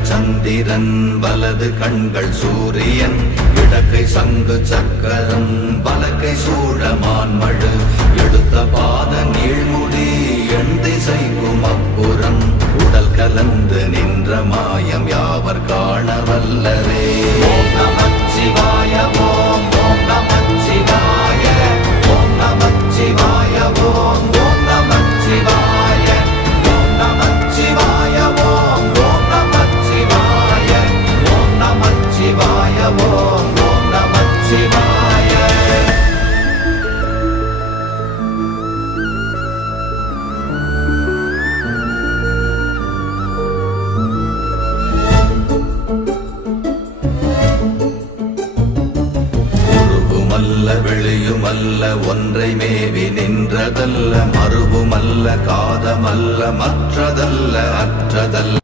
இடங்கள் சந்திரன் வலது கண்கள் சூரியன் இடக்கை சங்கு சக்கரம் வலக்கை சூழமான்மழு எடுத்த பாத நீழ்முடி எண் திசைக்கும் அப்புறம் உடல் கலந்து நின்ற மாயம் யாவர் காண வல்லரே. ஓம் நமச்சிவாய ஓம் ஓம் நமச்சிவாய ஓம் நமச்சிவாய ஓம் ஓம் நமச்சிவாய ஓம் நமச்சிவாய ஓம் ஓம் நமச்சிவாய ஓம் நமச்சிவாய ஓம் ஓம் நமச்சிவாய. வெளியுமல்ல ஒன்றை மேவி நின்றதல்ல மறுவுமல்ல காதமல்ல மற்றதல்ல அற்றதல்ல